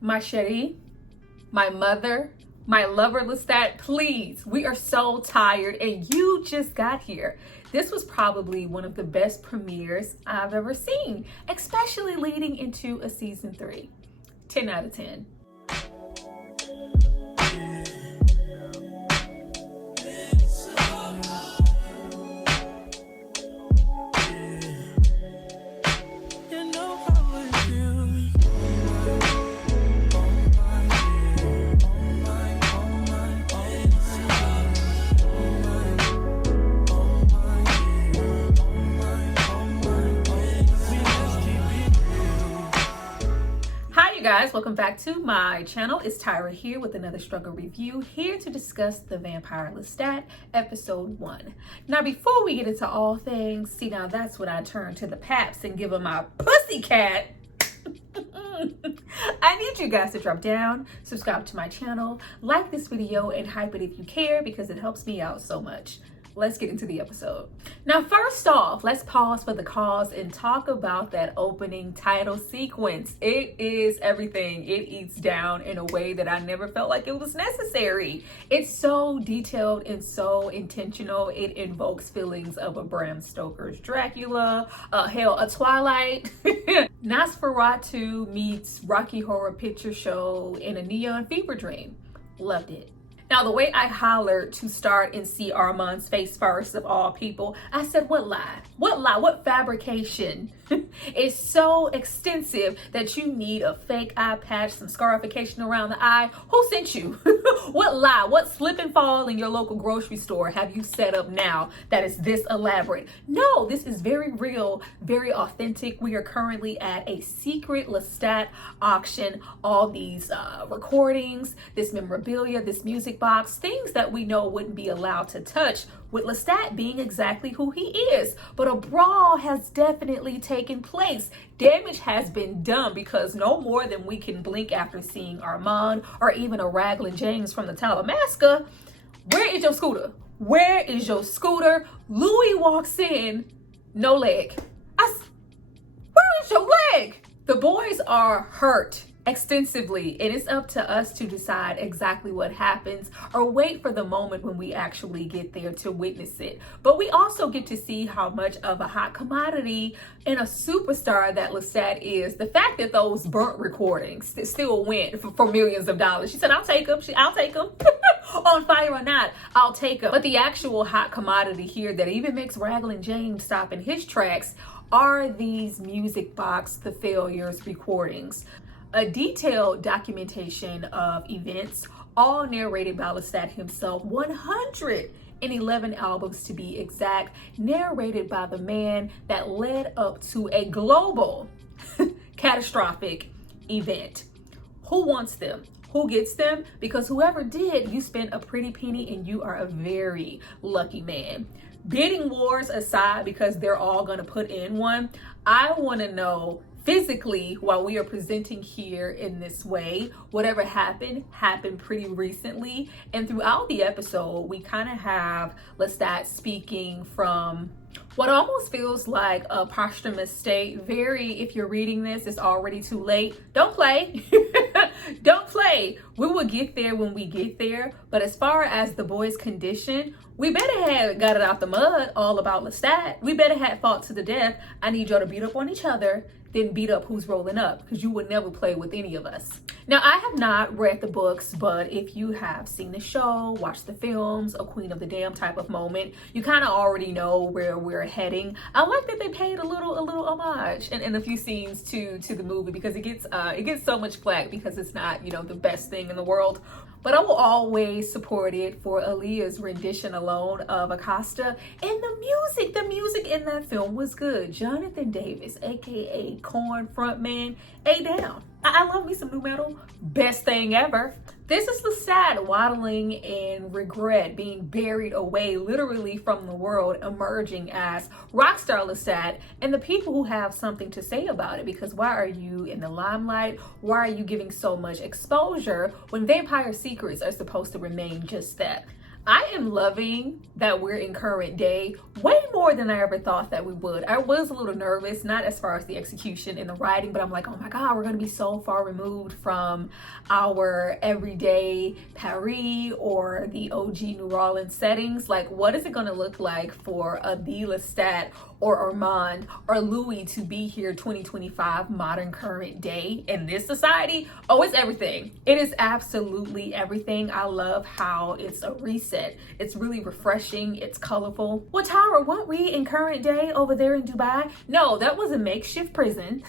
my chérie, my mother, my lover Lestat, please, we are so tired and you just got here. This was probably one of the best premieres I've ever seen, especially leading into a season 3. 10 out of 10. Guys, welcome back to my channel. It's Tyra here with another struggle review, here to discuss the Vampire Lestat episode 1. Now before we get into all things, see, now that's when I turn to the paps and give them my pussycat. I need you guys to drop down, subscribe to my channel, like this video, and hype it if you care, because it helps me out so much. Let's get into the episode. Now, first off, let's pause for the cause and talk about that opening title sequence. It is everything. It eats down in a way that I never felt like it was necessary. It's so detailed and so intentional. It invokes feelings of a Bram Stoker's Dracula, a Twilight. Nosferatu meets Rocky Horror Picture Show in a neon fever dream. Loved it. Now, the way I hollered to start and see Armand's face first of all people, I said, what lie? What lie? What fabrication is so extensive that you need a fake eye patch, some scarification around the eye? Who sent you? What lie? What slip and fall in your local grocery store have you set up now that is this elaborate? No, this is very real, very authentic. We are currently at a secret Lestat auction. All these recordings, this memorabilia, this music box, things that we know wouldn't be allowed to touch, with Lestat being exactly who he is. But a brawl has definitely taken place. Damage has been done, because no more than we can blink after seeing Armand or even a Rolin Jones from the Talamasca. Where is your scooter? Where is your scooter? Louis walks in, no leg. Where is your leg? The boys are hurt extensively, and it's up to us to decide exactly what happens or wait for the moment when we actually get there to witness it. But we also get to see how much of a hot commodity and a superstar that Lestat is. The fact that those burnt recordings that still went for millions of dollars. She said, I'll take them. I'll take them. On fire or not, I'll take them. But the actual hot commodity here that even makes Rolin Jones stop in his tracks are these music box The Failures recordings. A detailed documentation of events, all narrated by Lestat himself, 111 albums to be exact, narrated by the man that led up to a global catastrophic event. Who wants them? Who gets them? Because whoever did, you spent a pretty penny and you are a very lucky man. Bidding wars aside, because they're all going to put in one, I want to know physically, while we are presenting here in this way, whatever happened pretty recently. And throughout the episode, we kind of have Lestat speaking from what almost feels like a posthumous state. Very, if you're reading this, it's already too late. Don't play. Don't play. We will get there when we get there. But as far as the boy's condition, we better have got it out the mud all about Lestat. We better have fought to the death. I need y'all to beat up on each other, then beat up who's rolling up, because you would never play with any of us. Now, I have not read the books, but if you have seen the show, watched the films, a Queen of the Damned type of moment, you kind of already know where we're heading. I like that they paid a little homage in a few scenes to the movie, because it gets so much flack because it's not, you know, the best thing in the world. But I will always support it for Aaliyah's rendition alone of Acosta. And the music in that film was good. Jonathan Davis, aka Korn frontman, A-Down. I love me some new metal. Best thing ever. This is Lestat waddling in regret, being buried away literally from the world, emerging as rockstar Lestat, and the people who have something to say about it. Because why are you in the limelight? Why are you giving so much exposure when vampire secrets are supposed to remain just that? I am loving that we're in current day way more than I ever thought that we would. I was a little nervous, not as far as the execution and the writing, but I'm like, oh my God, we're gonna be so far removed from our everyday Paris or the OG New Orleans settings. Like, what is it gonna look like for a de Lestat or Armand or Louis to be here 2025 modern current day in this society? Oh, it's everything. It is absolutely everything. I love how it's a reset. It's really refreshing. It's colorful. Well, Tara, weren't we in current day over there in Dubai? No, that was a makeshift prison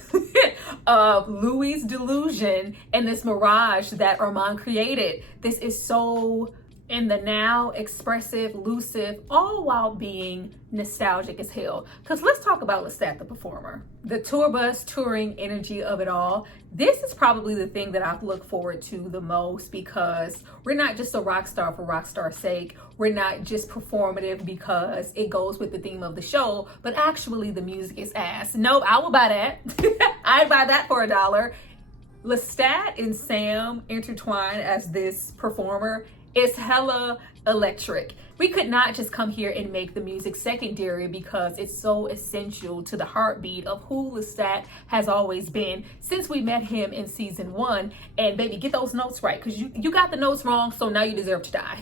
of Louis' delusion and this mirage that Armand created. This is so in the now, expressive, lucid, all while being nostalgic as hell. Because let's talk about Lestat the performer. The tour bus touring energy of it all. This is probably the thing that I've looked forward to the most, because we're not just a rock star for rock star's sake. We're not just performative because it goes with the theme of the show, but actually the music is ass. Nope, I will buy that. I'd buy that for $1. Lestat and Sam intertwined as this performer is hella electric. We could not just come here and make the music secondary because it's so essential to the heartbeat of who Lestat has always been since we met him in season 1. And baby, get those notes right, because you got the notes wrong, so now you deserve to die.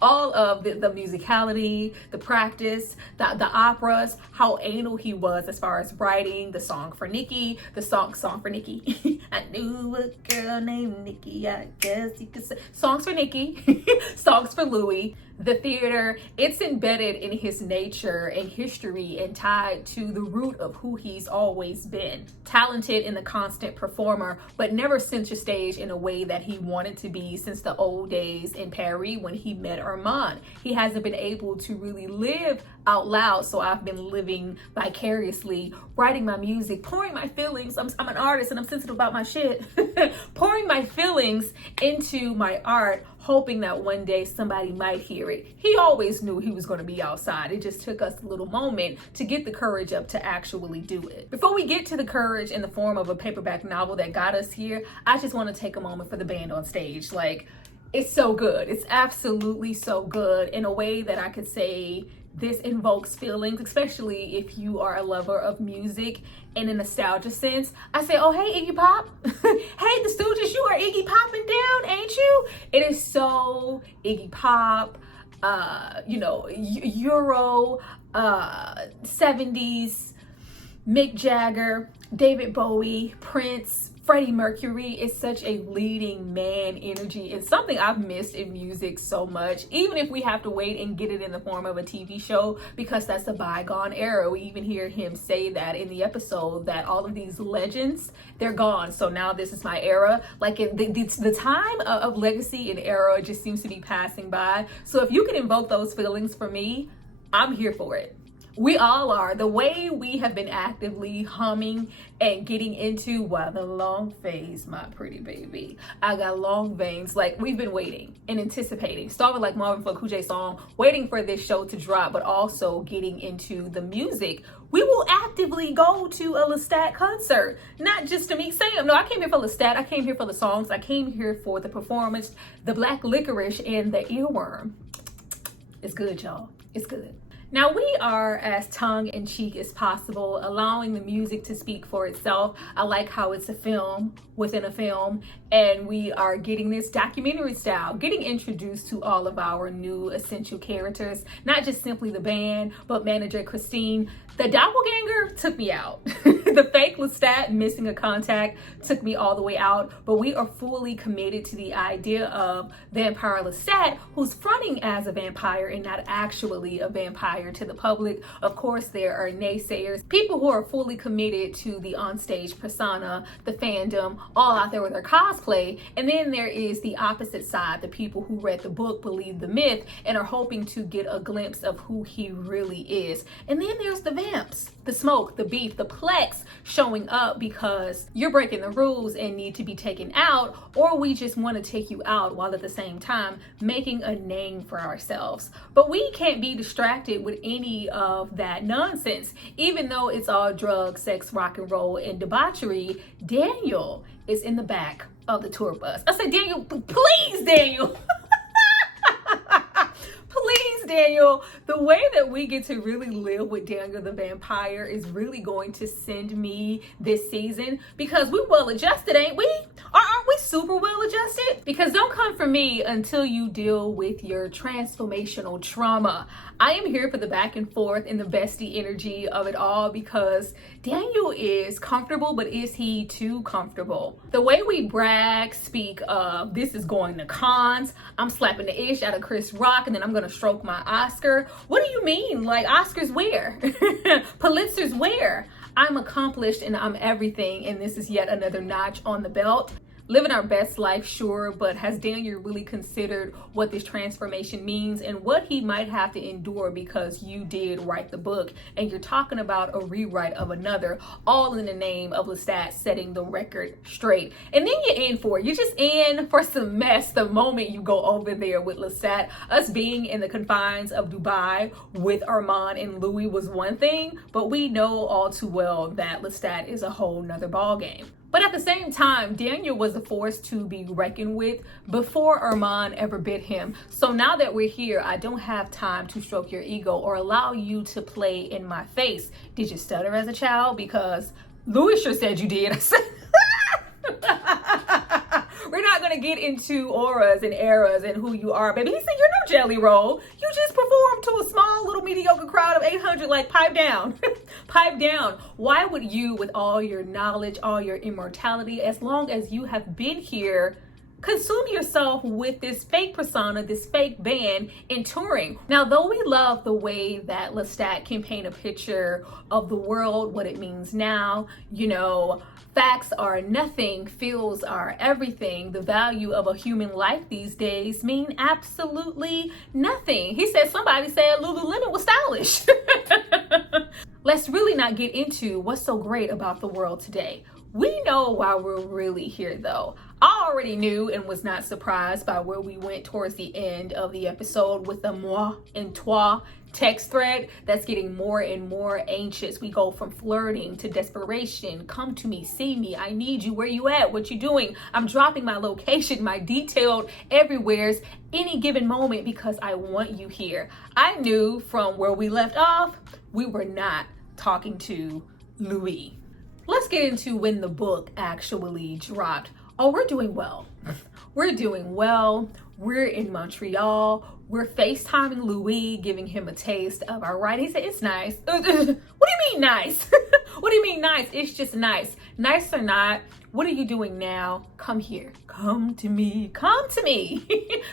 All of the musicality, the practice, the operas, how anal he was as far as writing the song for Nikki, the song for Nikki. I knew a girl named Nikki, I guess you could say. Songs for Nikki, songs for Louis. The theater, it's embedded in his nature and history and tied to the root of who he's always been. Talented and the constant performer, but never center stage in a way that he wanted to be since the old days in Paris when he met Armand. He hasn't been able to really live out loud, so I've been living vicariously, writing my music, pouring my feelings. I'm an artist and I'm sensitive about my shit. Pouring my feelings into my art, hoping that one day somebody might hear it. He always knew he was going to be outside. It just took us a little moment to get the courage up to actually do it. Before we get to the courage in the form of a paperback novel that got us here, I just want to take a moment for the band on stage. Like, it's so good. It's absolutely so good in a way that I could say this invokes feelings, especially if you are a lover of music in a nostalgia sense. I say, oh, hey, Iggy Pop. Hey, the Stooges, you are Iggy popping down, ain't you? It is so Iggy Pop, Euro, 70s, Mick Jagger, David Bowie, Prince, Freddie Mercury. Is such a leading man energy. It's something I've missed in music so much, even if we have to wait and get it in the form of a TV show, because that's a bygone era. We even hear him say that in the episode, that all of these legends, they're gone. So now this is my era. Like, the time of legacy and era just seems to be passing by. So if you can invoke those feelings for me, I'm here for it. We all are. The way we have been actively humming and getting into while the long phase, my pretty baby. I got long veins. Like, we've been waiting and anticipating. Started like Marvin Flo Cool J song, waiting for this show to drop, but also getting into the music. We will actively go to a Lestat concert, not just to meet Sam. No, I came here for Lestat. I came here for the songs. I came here for the performance, the black licorice, and the earworm. It's good, y'all. It's good. Now, we are as tongue-in-cheek as possible, allowing the music to speak for itself. I like how it's a film within a film, and we are getting this documentary style, getting introduced to all of our new essential characters, not just simply the band, but manager Christine. The doppelganger took me out. The fake Lestat missing a contact took me all the way out, but we are fully committed to the idea of Vampire Lestat, who's fronting as a vampire and not actually a vampire to the public. Of course, there are naysayers, people who are fully committed to the onstage persona, the fandom, all out there with their cosplay. And then there is the opposite side, the people who read the book, believe the myth, and are hoping to get a glimpse of who he really is. And then there's the vamps, the smoke, the beef, the plex showing up because you're breaking the rules and need to be taken out, or we just want to take you out while at the same time making a name for ourselves. But we can't be distracted with any of that nonsense. Even though it's all drugs, sex, rock and roll, and debauchery, Daniel is in the back of the tour bus. I said, Daniel, please, Daniel. Daniel, the way that we get to really live with Daniel the vampire is really going to send me this season, because we well adjusted, ain't we? Aren't we super well adjusted? Because don't come for me until you deal with your transformational trauma. I am here for the back and forth and the bestie energy of it all, because Daniel is comfortable, but is he too comfortable? The way we brag, speak of this is going to cons, I'm slapping the ish out of Chris Rock, and then I'm gonna stroke my Oscar. What do you mean? Like, Oscars where? Pulitzer's where? I'm accomplished and I'm everything, and this is yet another notch on the belt. Living our best life, sure, but has Daniel really considered what this transformation means and what he might have to endure because you did write the book and you're talking about a rewrite of another, all in the name of Lestat setting the record straight? And then you're in for it. You're just in for some mess the moment you go over there with Lestat. Us being in the confines of Dubai with Armand and Louis was one thing, but we know all too well that Lestat is a whole nother ballgame. But at the same time, Daniel was a force to be reckoned with before Armand ever bit him. So now that we're here, I don't have time to stroke your ego or allow you to play in my face. Did you stutter as a child? Because Louis sure said you did. I said, we're not going to get into auras and eras and who you are, baby. He said, you're no jelly roll. You just performed to a small little mediocre crowd of 800. Like, pipe down. Pipe down. Why would you, with all your knowledge, all your immortality, as long as you have been here, consume yourself with this fake persona, this fake band in touring? Now, though we love the way that Lestat can paint a picture of the world, what it means now, you know, facts are nothing, feels are everything. The value of a human life these days mean absolutely nothing. He said somebody said Lululemon was stylish. Let's really not get into what's so great about the world today. We know why we're really here, though. I already knew and was not surprised by where we went towards the end of the episode with the moi and toi text thread that's getting more and more anxious. We go from flirting to desperation. Come to me, see me, I need you, where you at, what you doing? I'm dropping my location, my detailed everywheres, any given moment, because I want you here. I knew from where we left off, we were not talking to Louis. Let's get into when the book actually dropped. Oh, we're doing well. We're doing well. We're in Montreal. We're FaceTiming Louis, giving him a taste of our writing. He said, it's nice. What do you mean nice? What do you mean nice? It's just nice. Nice or not, what are you doing now? Come here. Come to me. Come to me.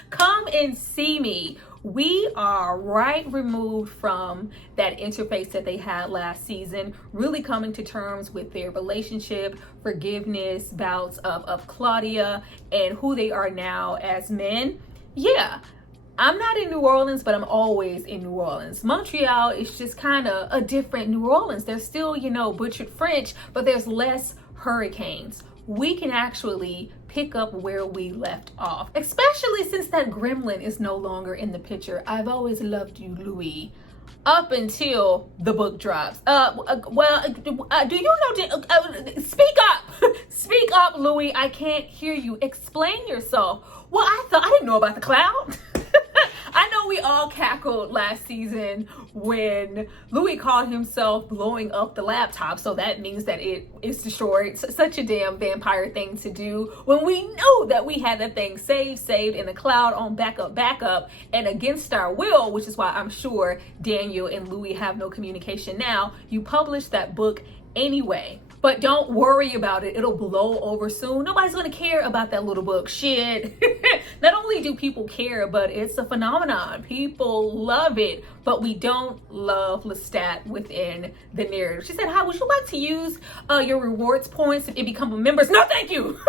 Come and see me. We are right removed from that interface that they had last season, really coming to terms with their relationship, forgiveness, bouts of Claudia, and who they are now as men. Yeah, I'm not in New Orleans, but I'm always in New Orleans. Montreal is just kind of a different New Orleans. There's still, you know, butchered French, but there's less hurricanes. We can actually pick up where we left off, especially since that gremlin is no longer in the picture. I've always loved you, Louis, up until the book drops. Do you know, speak up, speak up, Louis. I can't hear you. Explain yourself. Well, I didn't know about the cloud. I know we all cackled last season when Louis called himself blowing up the laptop, so that means that it is destroyed. Such a damn vampire thing to do when we knew that we had that thing saved in the cloud on backup, and against our will, which is why I'm sure Daniel and Louis have no communication now. You published that book anyway. But don't worry about it. It'll blow over soon. Nobody's going to care about that little book. Shit. Not only do people care, but it's a phenomenon. People love it. But we don't love Lestat within the narrative. She said, how would you like to use your rewards points and become members? No, thank you.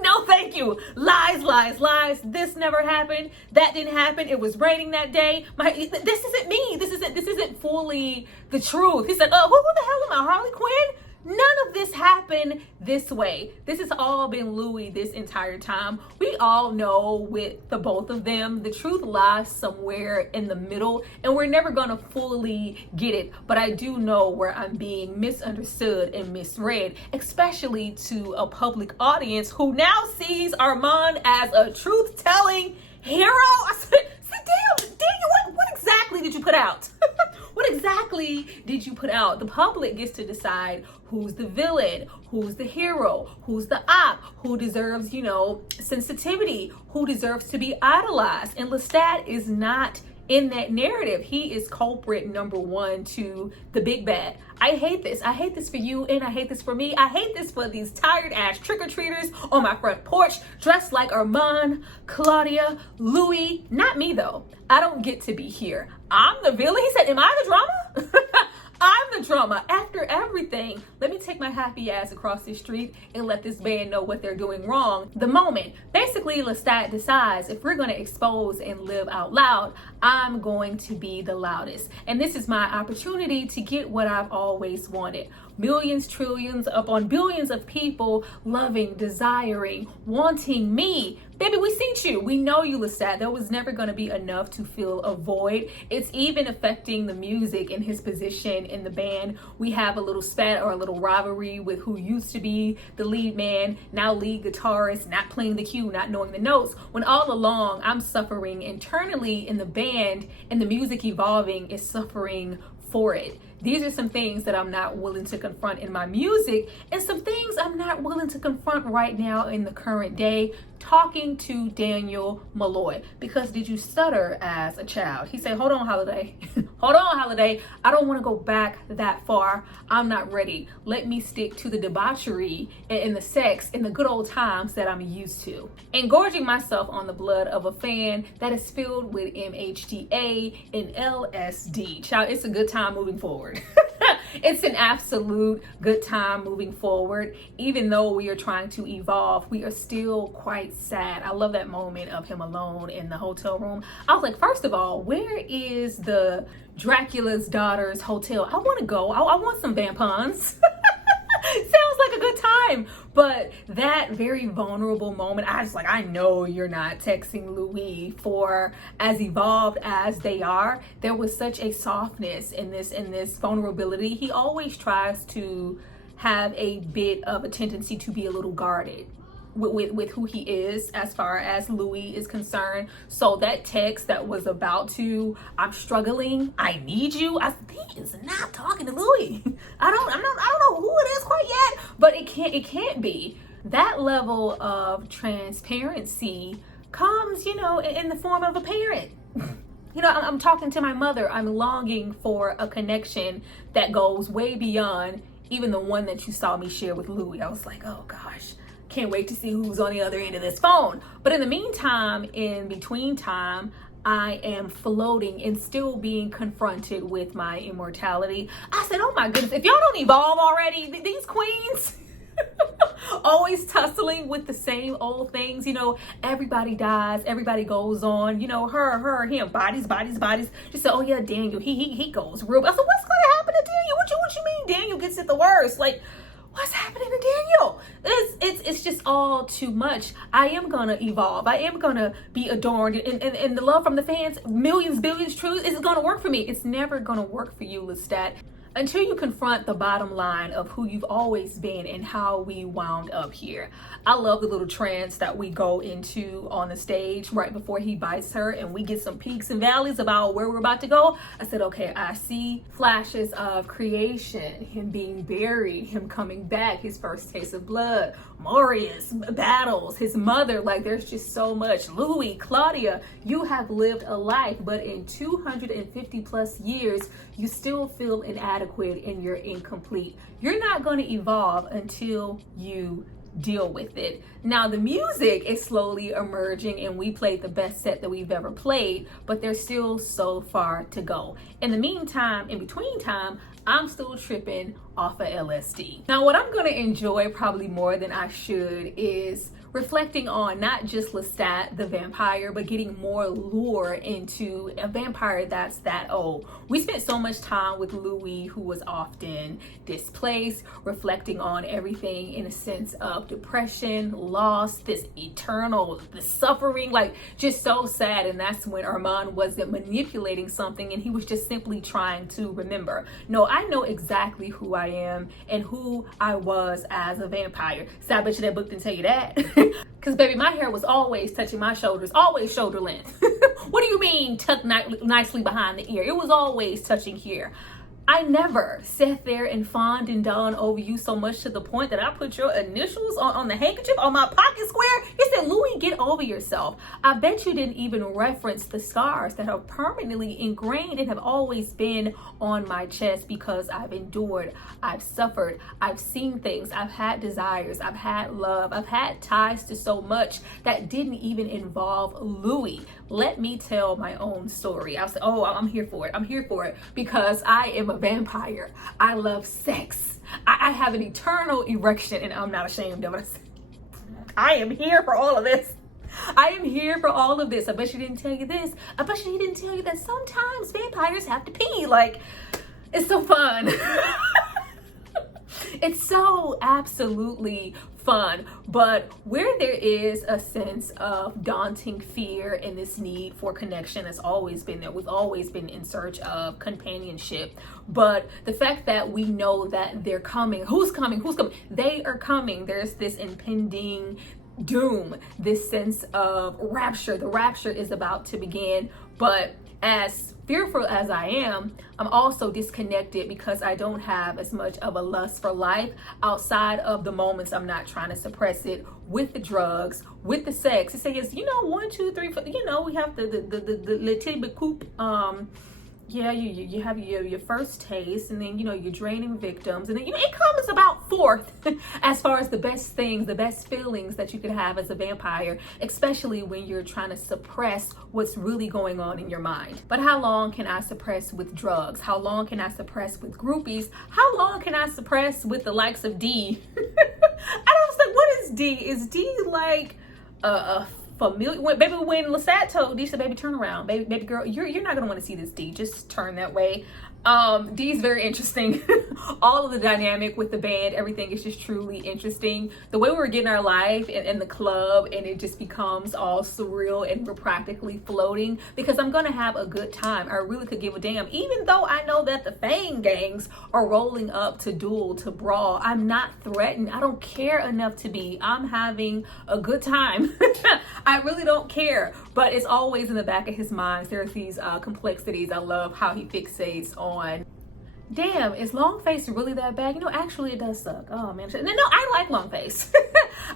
No, thank you. Lies, lies, lies. This never happened. That didn't happen. It was raining that day. This isn't me. This isn't fully the truth. He said, who the hell am I, Harley Quinn? None of this happened this way. This has all been Louis this entire time. We all know with the both of them, the truth lies somewhere in the middle, and we're never gonna fully get it. But I do know where I'm being misunderstood and misread, especially to a public audience who now sees Armand as a truth-telling hero? I said, Daniel, what exactly did you put out? What exactly did you put out? The public gets to decide who's the villain, who's the hero, who's the op, who deserves, sensitivity, who deserves to be idolized. And Lestat is not in that narrative. He is culprit number one to the big bad. I hate this. I hate this for you, and I hate this for me. I hate this for these tired ass trick-or-treaters on my front porch dressed like Armand, Claudia, Louis. Not me though. I don't get to be here. I'm the villain. He said, am I the drama? I'm the drama. After everything, let me take my happy ass across the street and let this band know what they're doing wrong. The moment, basically, Lestat decides if we're going to expose and live out loud, I'm going to be the loudest. And this is my opportunity to get what I've always wanted. Millions, trillions, upon billions of people loving, desiring, wanting me. Baby, we seen you. We know you, Lestat. There was never going to be enough to fill a void. It's even affecting the music and his position in the band. We have a little spat or a little rivalry with who used to be the lead man, now lead guitarist, not playing the cue, not knowing the notes. When all along I'm suffering internally in the band, and the music evolving is suffering for it. These are some things that I'm not willing to confront in my music, and some things I'm not willing to confront right now in the current day, talking to Daniel Malloy. Because did you stutter as a child? He said, hold on, Holiday. Hold on, Holiday. I don't want to go back that far. I'm not ready. Let me stick to the debauchery and the sex and the good old times that I'm used to. Engorging myself on the blood of a fan that is filled with MHDA and LSD. Child, it's a good time moving forward. It's an absolute good time moving forward. Even though we are trying to evolve, we are still quite sad. I love that moment of him alone in the hotel room. I was like, first of all, where is the Dracula's daughter's hotel? I want to go. I want some vampons. Sounds like a good time. But that very vulnerable moment, I know you're not texting Louis. For as evolved as they are, there was such a softness in this vulnerability. He always tries to have a bit of a tendency to be a little guarded with who he is as far as Louis is concerned. So that text that was about to, I'm struggling, I need you, he is not talking to Louis. I don't know who it is quite yet, but it can't be. That level of transparency comes, in the form of a parent. I'm talking to my mother. I'm longing for a connection that goes way beyond even the one that you saw me share with Louis. I was like, oh gosh, can't wait to see who's on the other end of this phone. But in the meantime, in between time, I am floating and still being confronted with my immortality. I said, oh my goodness, if y'all don't evolve already, these queens always tussling with the same old things. Everybody dies, everybody goes on, her, him, bodies. She said, oh yeah, Daniel, he goes real. I said, what's gonna happen to Daniel? What you mean Daniel gets it the worst? Like, what's happening to Daniel? It's just all too much. I am gonna evolve. I am gonna be adorned, and the love from the fans, millions, billions, trillions, is gonna work for me. It's never gonna work for you, Lestat, until you confront the bottom line of who you've always been and how we wound up here. I love the little trance that we go into on the stage right before he bites her, and we get some peaks and valleys about where we're about to go. I said, okay, I see flashes of creation, him being buried, him coming back, his first taste of blood, Marius, battles, his mother. Like, there's just so much. Louis, Claudia, you have lived a life, but in 250 plus years, you still feel inadequate and you're incomplete. You're not going to evolve until you deal with it. Now the music is slowly emerging, and we played the best set that we've ever played, but there's still so far to go. In the meantime, in between time, I'm still tripping off of LSD. Now what I'm going to enjoy probably more than I should is reflecting on not just Lestat the vampire, but getting more lore into a vampire that's that old. We spent so much time with Louis, who was often displaced, reflecting on everything in a sense of depression, loss, this suffering, like just so sad. And that's when Armand wasn't manipulating something, and he was just simply trying to remember. No, I know exactly who I am and who I was as a vampire. So I bet you that book didn't tell you that. Because baby, my hair was always touching my shoulders, always shoulder length. What do you mean tucked nicely behind the ear? It was always touching here. I never sat there and fawned and dawned over you so much to the point that I put your initials on the handkerchief on my pocket square. You said, Louis, get over yourself. I bet you didn't even reference the scars that are permanently ingrained and have always been on my chest because I've endured, I've suffered, I've seen things, I've had desires, I've had love, I've had ties to so much that didn't even involve Louis. Let me tell my own story. I'll say, oh, I'm here for it. I'm here for it because I am a vampire. I love sex. I have an eternal erection and I'm not ashamed of it. I am here for all of this. I am here for all of this. I bet you didn't tell you this. I bet you he didn't tell you that sometimes vampires have to pee. Like, it's so fun. It's so absolutely fun. But where there is a sense of daunting fear and this need for connection has always been there. We've always been in search of companionship. But the fact that we know that they're coming, who's coming? They are coming. There's this impending doom, this sense of rapture. The rapture is about to begin. But as fearful as I am, I'm also disconnected because I don't have as much of a lust for life outside of the moments I'm not trying to suppress it with the drugs, with the sex. It says, 1, 2, 3, 4, we have the little bit coupe. Yeah, you have your first taste, and then you're draining victims, and then it comes about fourth as far as the best things, the best feelings that you could have as a vampire, especially when you're trying to suppress what's really going on in your mind. But how long can I suppress with drugs? How long can I suppress with groupies? How long can I suppress with the likes of D? I was like, what is D? Is D like a familiar? When Lestat told D, she said, baby, turn around, baby girl, you're not gonna want to see this D, just turn that way. D is very interesting. All of the dynamic with the band, everything is just truly interesting. The way we're getting our life in the club, and it just becomes all surreal and we're practically floating because I'm gonna have a good time. I really could give a damn. Even though I know that the Fang gangs are rolling up to duel, to brawl, I'm not threatened. I don't care enough to be. I'm having a good time. I really don't care. But it's always in the back of his mind. There's these complexities. I love how he fixates on, damn, is long face really that bad? Actually it does suck. Oh man. No, I like long face.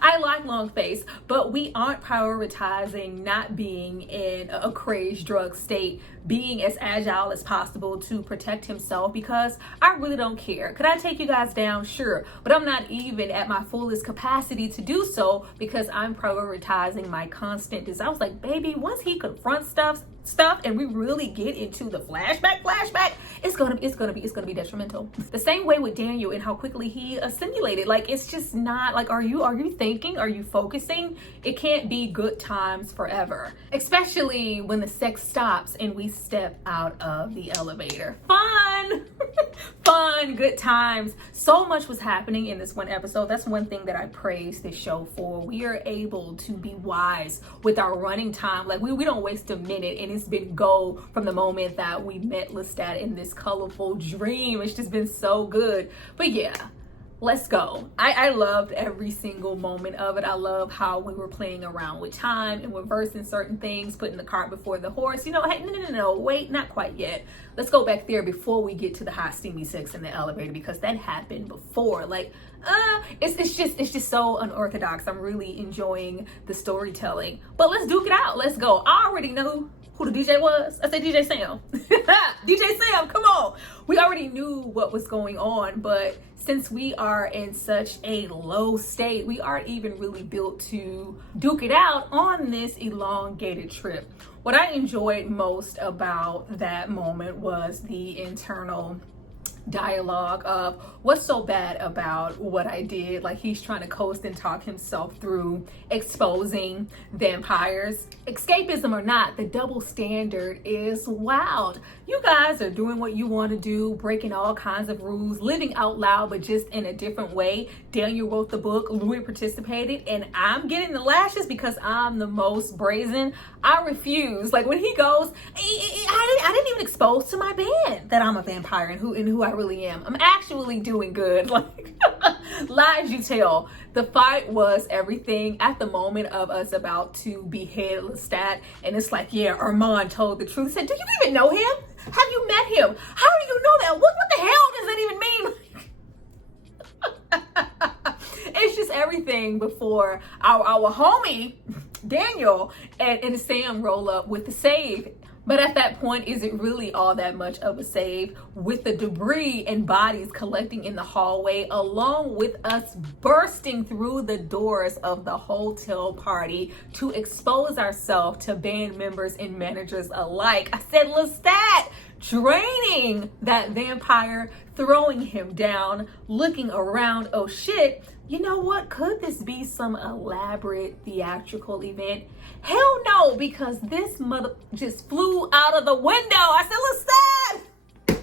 I like long face, but we aren't prioritizing not being in a crazed drug state, being as agile as possible to protect himself, because I really don't care. Could I take you guys down? Sure, but I'm not even at my fullest capacity to do so because I'm prioritizing my constant desire. I was like, baby, once he confronts stuff and we really get into the flashback, it's gonna be detrimental. The same way with Daniel and how quickly he assimilated. Like, it's just not like, are you thinking? Are you focusing? It can't be good times forever, especially when the sex stops and we step out of the elevator. Fun. Fun, good times. So much was happening in this one episode. That's one thing that I praise this show for. We are able to be wise with our running time. Like, we don't waste a minute, and it's been go from the moment that we met Lestat in this colorful dream. It's just been so good. But yeah, let's go. I loved every single moment of it. I love how we were playing around with time and reversing certain things, putting the cart before the horse. Hey, no, wait, not quite yet. Let's go back there before we get to the hot steamy sex in the elevator, because that happened before. Like, it's just so unorthodox. I'm really enjoying the storytelling. But let's duke it out. Let's go. I already know who the DJ was. I said DJ Sam. DJ Sam, come on. We already knew what was going on, but since we are in such a low state, we aren't even really built to duke it out on this elongated trip. What I enjoyed most about that moment was the internal dialogue of what's so bad about what I did. Like, he's trying to coast and talk himself through exposing vampires. Escapism or not, the double standard is wild. You guys are doing what you want to do, breaking all kinds of rules, living out loud, but just in a different way. Daniel wrote the book, Louis participated, and I'm getting the lashes because I'm the most brazen. I refuse. Like, when he goes, I didn't even expose to my band that I'm a vampire and who I really really am. I'm actually doing good. Like, lies you tell. The fight was everything at the moment of us about to behead Lestat. And it's like, yeah, Armand told the truth. Said, do you even know him? Have you met him? How do you know that? What the hell does that even mean? It's just everything before our homie Daniel and Sam roll up with the save. But at that point, is it really all that much of a save, with the debris and bodies collecting in the hallway, along with us bursting through the doors of the hotel party to expose ourselves to band members and managers alike? I said, Lestat draining that vampire, throwing him down, looking around. Oh shit, you know what? Could this be some elaborate theatrical event? Hell no, because this mother just flew out of the window. I said, Lestat,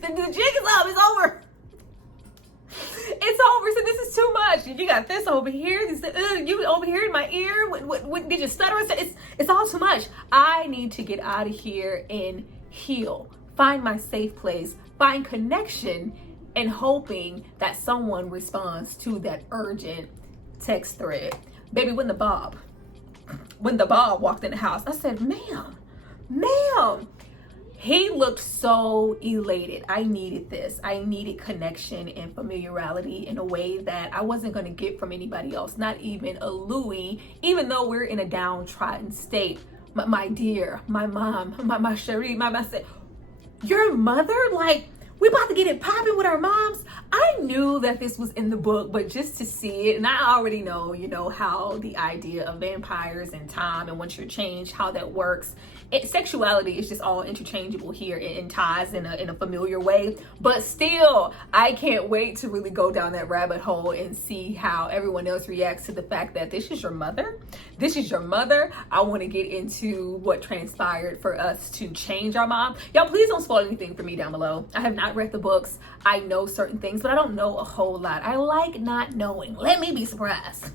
the jig is up. It's over. It's over. So this is too much. You got this over here. This, you over here in my ear. What did you stutter? It's all too much. I need to get out of here and heal. Find my safe place. Find connection, and hoping that someone responds to that urgent text thread. Baby, when the Bob walked in the house, I said, ma'am, he looked so elated. I needed this. I needed connection and familiarity in a way that I wasn't going to get from anybody else, not even a Louis, even though we're in a downtrodden state. My dear, my mom, my Cherie, I said, your mother? Like, we about to get it popping with our moms? I knew that this was in the book, but just to see it, and I already know, you know, how the idea of vampires and time and once you're changed, how that works. Sexuality is just all interchangeable here in ties in a familiar way. But still, I can't wait to really go down that rabbit hole and see how everyone else reacts to the fact that this is your mother. This is your mother. I want to get into what transpired for us to change our mom. Y'all, please don't spoil anything for me down below. I have not read the books. I know certain things, but I don't know a whole lot. I like not knowing. Let me be surprised.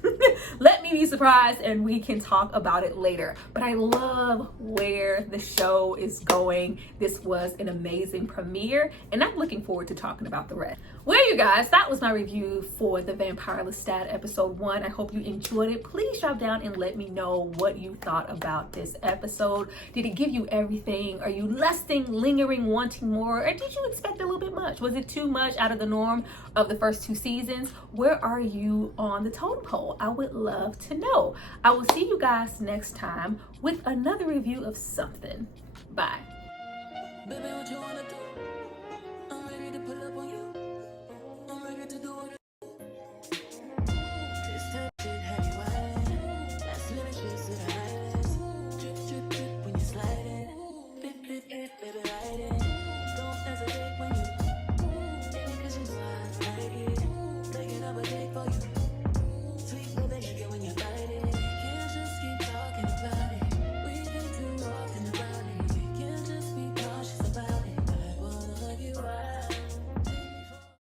Let me be surprised, and we can talk about it later. But I love where the show is going. This was an amazing premiere, and I'm looking forward to talking about the rest. Well, you guys, that was my review for the Vampire Lestat episode 1. I hope you enjoyed it. Please drop down and let me know what you thought about this episode. Did it give you everything? Are you lusting, lingering, wanting more? Or did you expect a little bit much? Was it too much out of the norm of the first 2 seasons? Where are you on the totem pole? I would love to know. I will see you guys next time with another review of something. Bye. Baby, what you wanna do?